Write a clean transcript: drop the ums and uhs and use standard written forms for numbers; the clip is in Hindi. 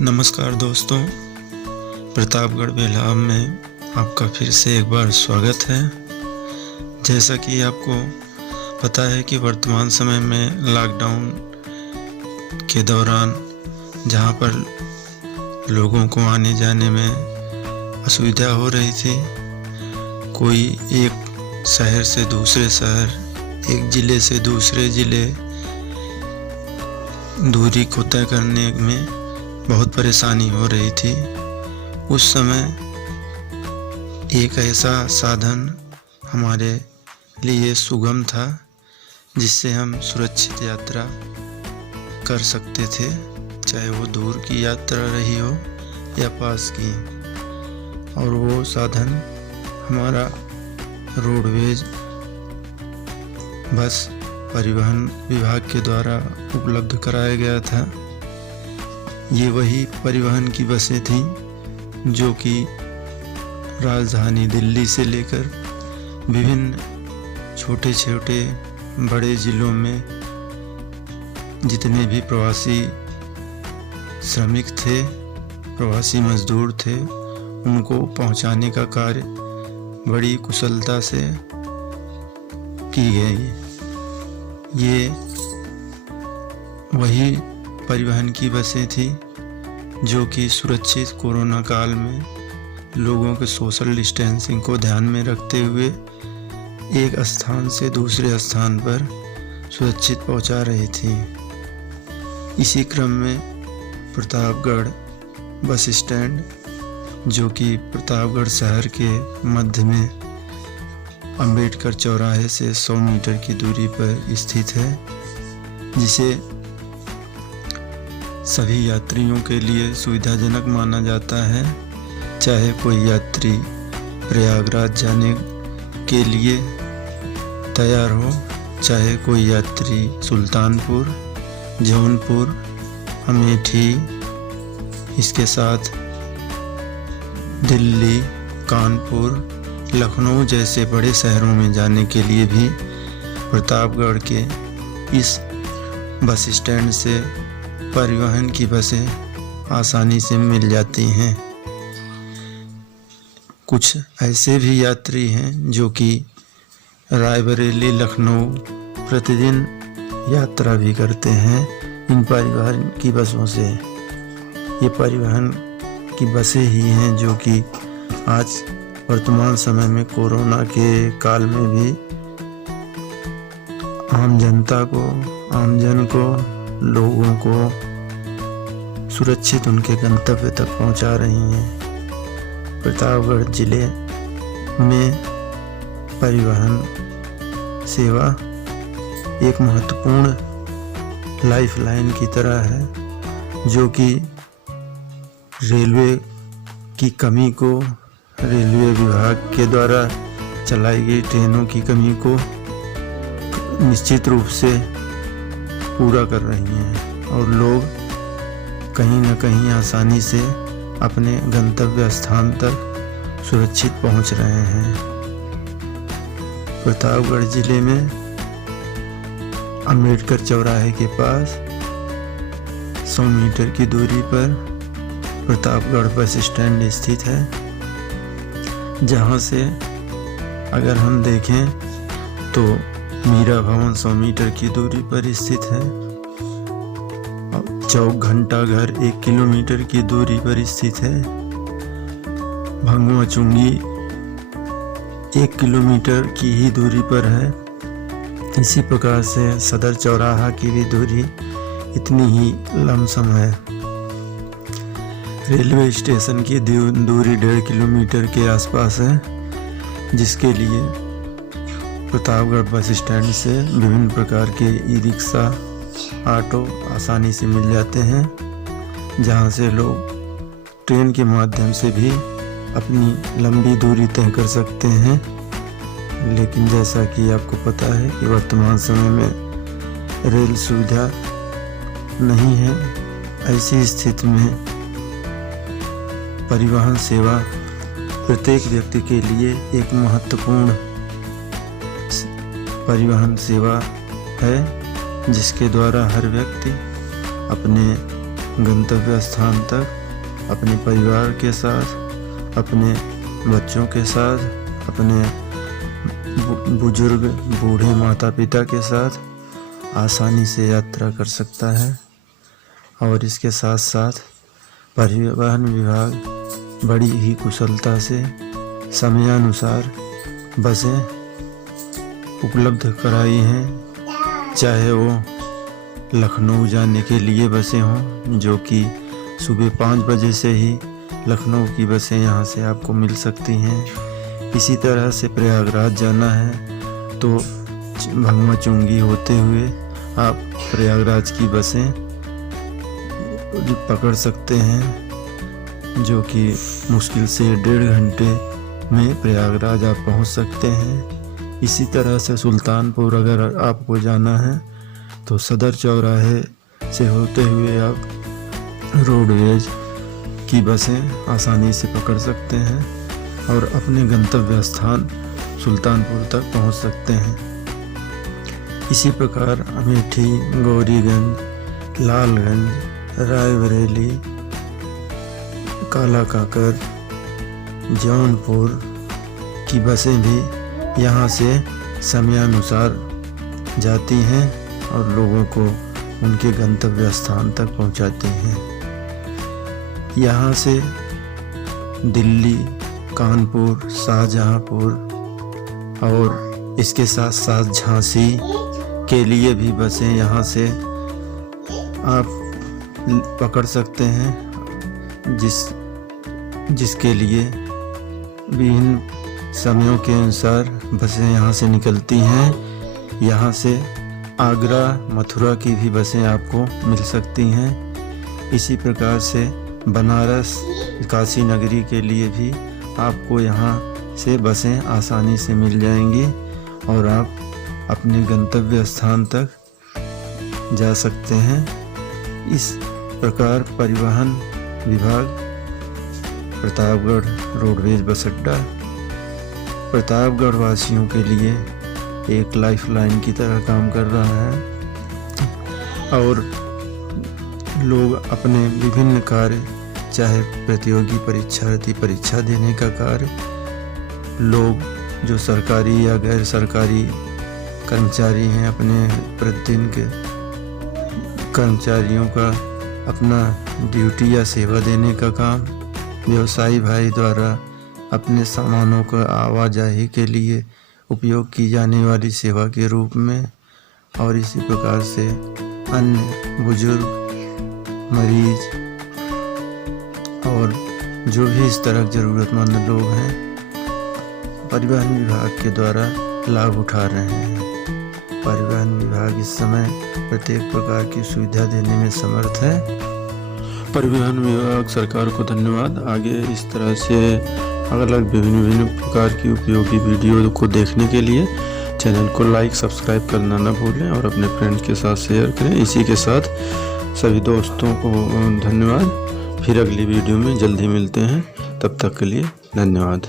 नमस्कार दोस्तों, प्रतापगढ़ बेल्हाम में आपका फिर से एक बार स्वागत है। जैसा कि आपको पता है कि वर्तमान समय में लॉकडाउन के दौरान जहां पर लोगों को आने जाने में असुविधा हो रही थी, कोई एक शहर से दूसरे शहर, एक ज़िले से दूसरे ज़िले दूरी को तय करने में बहुत परेशानी हो रही थी। उस समय एक ऐसा साधन हमारे लिए सुगम था जिससे हम सुरक्षित यात्रा कर सकते थे, चाहे वो दूर की यात्रा रही हो या पास की। और वो साधन हमारा रोडवेज बस परिवहन विभाग के द्वारा उपलब्ध कराया गया था। ये वही परिवहन की बसें थीं जो कि राजधानी दिल्ली से लेकर विभिन्न छोटे छोटे बड़े ज़िलों में जितने भी प्रवासी श्रमिक थे, प्रवासी मजदूर थे, उनको पहुंचाने का कार्य बड़ी कुशलता से की गई। ये वही परिवहन की बसें थी जो कि सुरक्षित कोरोना काल में लोगों के सोशल डिस्टेंसिंग को ध्यान में रखते हुए एक स्थान से दूसरे स्थान पर सुरक्षित पहुंचा रही थी। इसी क्रम में प्रतापगढ़ बस स्टैंड, जो कि प्रतापगढ़ शहर के मध्य में अंबेडकर चौराहे से 100 मीटर की दूरी पर स्थित है, जिसे सभी यात्रियों के लिए सुविधाजनक माना जाता है। चाहे कोई यात्री प्रयागराज जाने के लिए तैयार हो, चाहे कोई यात्री सुल्तानपुर, जौनपुर, अमेठी, इसके साथ दिल्ली, कानपुर, लखनऊ जैसे बड़े शहरों में जाने के लिए भी प्रतापगढ़ के इस बस स्टैंड से परिवहन की बसें आसानी से मिल जाती हैं। कुछ ऐसे भी यात्री हैं जो कि रायबरेली, लखनऊ प्रतिदिन यात्रा भी करते हैं इन परिवहन की बसों से। ये परिवहन की बसें ही हैं जो कि आज वर्तमान समय में कोरोना के काल में भी आम जन को, लोगों को सुरक्षित उनके गंतव्य तक पहुंचा रही हैं। प्रतापगढ़ जिले में परिवहन सेवा एक महत्वपूर्ण लाइफलाइन की तरह है, जो कि रेलवे की कमी को, रेलवे विभाग के द्वारा चलाई गई ट्रेनों की कमी को निश्चित रूप से पूरा कर रही हैं और लोग कहीं न कहीं आसानी से अपने गंतव्य स्थान तक सुरक्षित पहुंच रहे हैं। प्रतापगढ़ जिले में अंबेडकर चौराहे के पास 100 मीटर की दूरी पर प्रतापगढ़ बस स्टैंड स्थित है, जहां से अगर हम देखें तो मीरा भवन 100 मीटर की दूरी पर स्थित है। चौक घंटा घर 1 किलोमीटर की दूरी पर स्थित है। भंगुआ चुंगी 1 किलोमीटर की ही दूरी पर है। इसी प्रकार से सदर चौराहा की भी दूरी इतनी ही लमसम है। रेलवे स्टेशन की दूरी 1.5 किलोमीटर के आसपास है, जिसके लिए प्रतापगढ़ बस स्टैंड से विभिन्न प्रकार के ई रिक्शा, ऑटो आसानी से मिल जाते हैं, जहां से लोग ट्रेन के माध्यम से भी अपनी लंबी दूरी तय कर सकते हैं। लेकिन जैसा कि आपको पता है कि वर्तमान समय में रेल सुविधा नहीं है, ऐसी स्थिति में परिवहन सेवा प्रत्येक व्यक्ति के लिए एक महत्वपूर्ण परिवहन सेवा है, जिसके द्वारा हर व्यक्ति अपने गंतव्य स्थान तक अपने परिवार के साथ, अपने बच्चों के साथ, अपने बुजुर्ग बूढ़े माता पिता के साथ आसानी से यात्रा कर सकता है। और इसके साथ साथ परिवहन विभाग बड़ी ही कुशलता से समयानुसार बसें उपलब्ध कराई हैं, चाहे वो लखनऊ जाने के लिए बसें हों, जो कि सुबह 5 बजे से ही लखनऊ की बसें यहाँ से आपको मिल सकती हैं। इसी तरह से प्रयागराज जाना है तो भंगवा चुंगी होते हुए आप प्रयागराज की बसें पकड़ सकते हैं, जो कि मुश्किल से 1.5 घंटे में प्रयागराज आप पहुंच सकते हैं। इसी तरह से सुल्तानपुर अगर आपको जाना है तो सदर चौराहे से होते हुए आप रोडवेज की बसें आसानी से पकड़ सकते हैं और अपने गंतव्य स्थान सुल्तानपुर तक पहुंच सकते हैं। इसी प्रकार अमेठी, गौरीगंज, लालगंज, रायबरेली, काला काकर, जौनपुर की बसें भी यहाँ से समयानुसार जाती हैं और लोगों को उनके गंतव्य स्थान तक पहुँचाती हैं। यहाँ से दिल्ली, कानपुर, शाहजहाँपुर और इसके साथ साथ झांसी के लिए भी बसें यहाँ से आप पकड़ सकते हैं, जिसके लिए विभिन्न समयों के अनुसार बसें यहाँ से निकलती हैं। यहाँ से आगरा, मथुरा की भी बसें आपको मिल सकती हैं। इसी प्रकार से बनारस, काशी नगरी के लिए भी आपको यहाँ से बसें आसानी से मिल जाएंगी और आप अपने गंतव्य स्थान तक जा सकते हैं। इस प्रकार परिवहन विभाग प्रतापगढ़ रोडवेज बस अड्डा प्रतापगढ़ वासियों के लिए एक लाइफलाइन की तरह काम कर रहा है और लोग अपने विभिन्न कार्य, चाहे प्रतियोगी परीक्षार्थी परीक्षा देने का कार्य, लोग जो सरकारी या गैर सरकारी कर्मचारी हैं, अपने प्रतिदिन के कर्मचारियों का अपना ड्यूटी या सेवा देने का काम, व्यवसायी भाई द्वारा अपने सामानों का आवाजाही के लिए उपयोग की जाने वाली सेवा के रूप में, और इसी प्रकार से अन्य बुजुर्ग, मरीज और जो भी इस तरह ज़रूरतमंद लोग हैं परिवहन विभाग के द्वारा लाभ उठा रहे हैं। परिवहन विभाग इस समय प्रत्येक प्रकार की सुविधा देने में समर्थ है। परिवहन विभाग सरकार को धन्यवाद। आगे इस तरह से अलग विभिन्न प्रकार की उपयोगी वीडियो को देखने के लिए चैनल को लाइक, सब्सक्राइब करना न भूलें और अपने फ्रेंड्स के साथ शेयर करें। इसी के साथ सभी दोस्तों को धन्यवाद। फिर अगली वीडियो में जल्दी मिलते हैं, तब तक के लिए धन्यवाद।